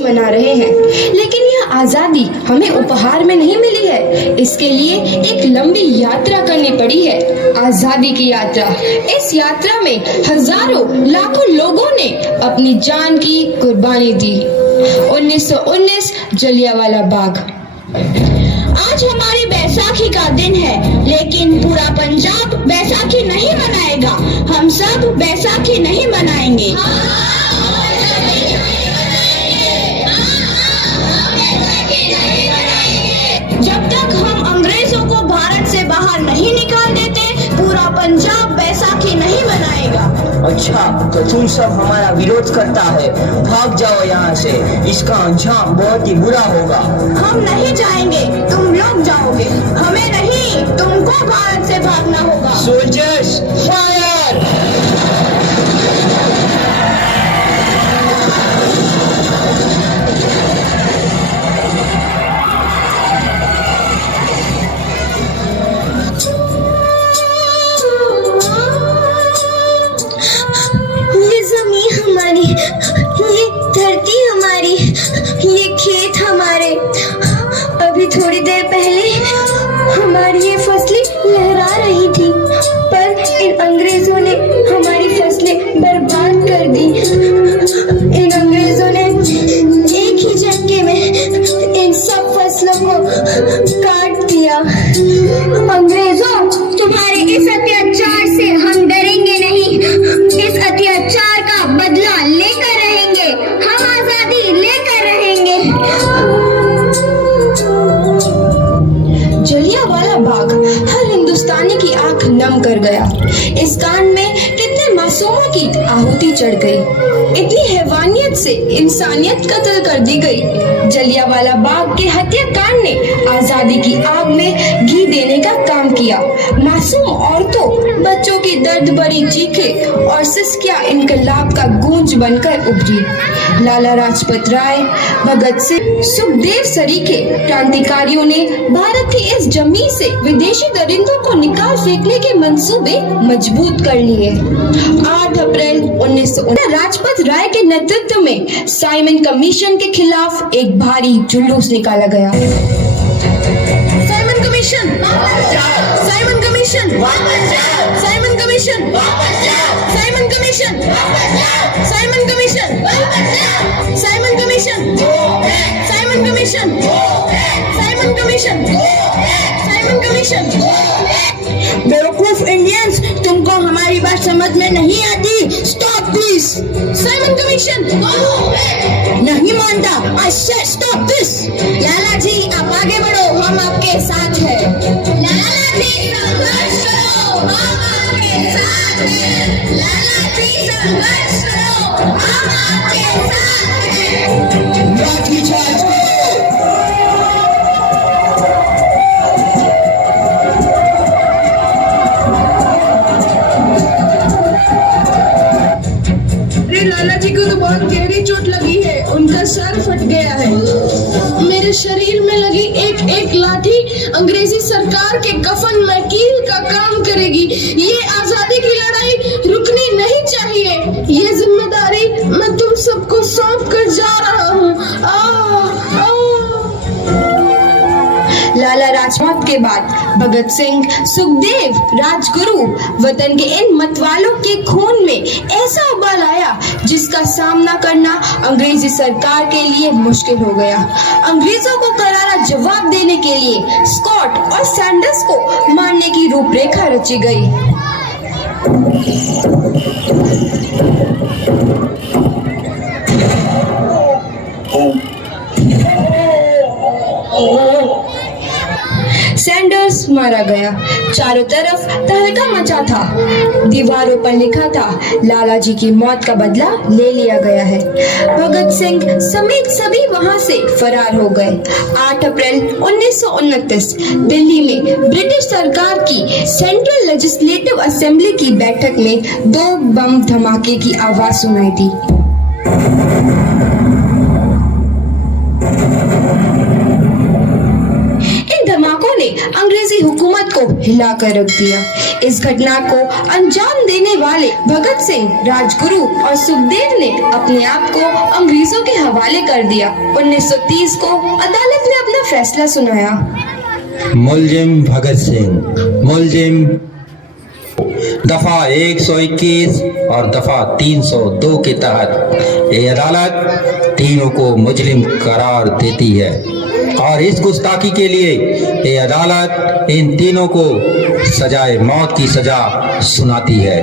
मना रहे हैं, लेकिन यह आजादी हमें उपहार में नहीं मिली है। इसके लिए एक लंबी यात्रा करनी पड़ी है, आजादी की यात्रा। इस यात्रा में हजारों लाखों लोगों ने अपनी जान की कुर्बानी दी। 1919 जलियांवाला बाग। आज हमारी बैसाखी का दिन है, लेकिन पूरा पंजाब बैसाखी नहीं मनाएगा। हम सब बैसाखी नहीं मनाएंगे। जब तक हम अंग्रेजों को भारत से बाहर नहीं निकाल देते, पूरा पंजाब बैसाखी नहीं मनाएगा। अच्छा, तो तुम सब हमारा विरोध करता है, भाग जाओ यहाँ से। इसका अंजाम बहुत ही बुरा होगा। हम नहीं जाएंगे, तुम लोग जाओगे। हमें नहीं, तुमको भारत से भागना होगा। Soldiers fire! हमारी, ये धरती हमारी, ये खेत हमारे। अभी थोड़ी देर पहले हमारी ये फसलें लहरा रही थी, पर इन अंग्रेजों ने हमारी फसलें बर्बाद कर दी। इन अंग्रेजों ने एक ही झटके में इन सब फसलों को काट दिया। अंग्रेजों, तुम्हारे इस अत्याचार से हम डरेंगे नहीं। इस अत्याचार का बदला लेकर रहेंगे। हम आजादी लेकर रहेंगे। जलियांवाला बाग हर हिंदुस्तानी की आंख नम कर गया। इस कांड में कितने मासूमों की आहुति चढ़ गई। इतनी हैवानियत से इंसानियत कत्ल कर दी गई। जलियांवाला बाग के हत्याकांड ने आजादी की आग में घी देने का काम किया। मासूम औरतों, बच्चों की दर्द भरी चीखें और सिसकियां इनकलाब का गूंज बनकर उभरी। लाला लाजपत राय, भगत सिंह, सुखदेव सरीखे क्रांतिकारियों ने भारत की इस जमीन से विदेशी दरिंदों को निकाल फेंकने के मंसूबे मजबूत कर लिए। 8 अप्रैल 1919 लाजपत राय के नेतृत्व में साइमन कमीशन के खिलाफ एक भारी जुलूस निकाला गया। Simon Commission, Simon Commission, Simon Commission, Simon Commission, Simon Commission, Simon Commission, Simon Commission, Simon Commission, Simon Commission. बेवकूफ इंडियंस, तुमको हमारी बात समझ में नहीं आती। Stop please. Simon Commission. नहीं मानता। I said stop this. Lala ji, आप आगे बढ़ो, हम आपके साथ हैं। लाला जी, संघर्ष करो, हम आपके साथ हैं। लाला जी, संघर्ष करो, हम आपके साथ हैं। लाठीचार्ज करो। लाला जी को तो बहुत गहरी चोट लगी है, उनका सर फट गया है। मेरे शरीर में लगी एक एक लाठी अंग्रेजी सरकार के कफन में कील का काम करेगी। ये आजादी की लड़ाई रुकनी नहीं चाहिए। ये जिम्मेदारी मैं तुम सबको सौंप कर जा रहा हूँ। लाला लाजपत के बाद भगत सिंह, सुखदेव, राजगुरु वतन के इन मतवालों के खून में ऐसा उबाल आया जिसका सामना करना अंग्रेजी सरकार के लिए मुश्किल हो गया। अंग्रेजों को करारा जवाब देने के लिए स्कॉट और सैंडर्स को मारने की रूपरेखा रची गई। सैंडर्स मारा गया। चारों तरफ तहलका मचा था। दीवारों पर लिखा था, लाला जी की मौत का बदला ले लिया गया है। भगत सिंह समेत सभी वहां से फरार हो गए। 8 अप्रैल 1929 दिल्ली में ब्रिटिश सरकार की सेंट्रल लेजिस्लेटिव असेंबली की बैठक में 2 बम धमाके की आवाज सुनाई दी। धमाकों ने अंग्रेजी हुकूमत को को हिलाकर रख दिया। इस घटना को अंजाम देने वाले भगत सिंह, राजगुरु और सुखदेव ने अपने आप को अंग्रेजों के हवाले कर दिया। 1930 को अदालत ने अपना फैसला सुनाया। मुलजिम भगत सिंह, मुलजिम दफा 121 और दफा 302 के तहत ये अदालत तीनों को मुजरिम करार देती है और इस गुस्ताखी के लिए ये अदालत इन तीनों को सजाए मौत की सजा सुनाती है।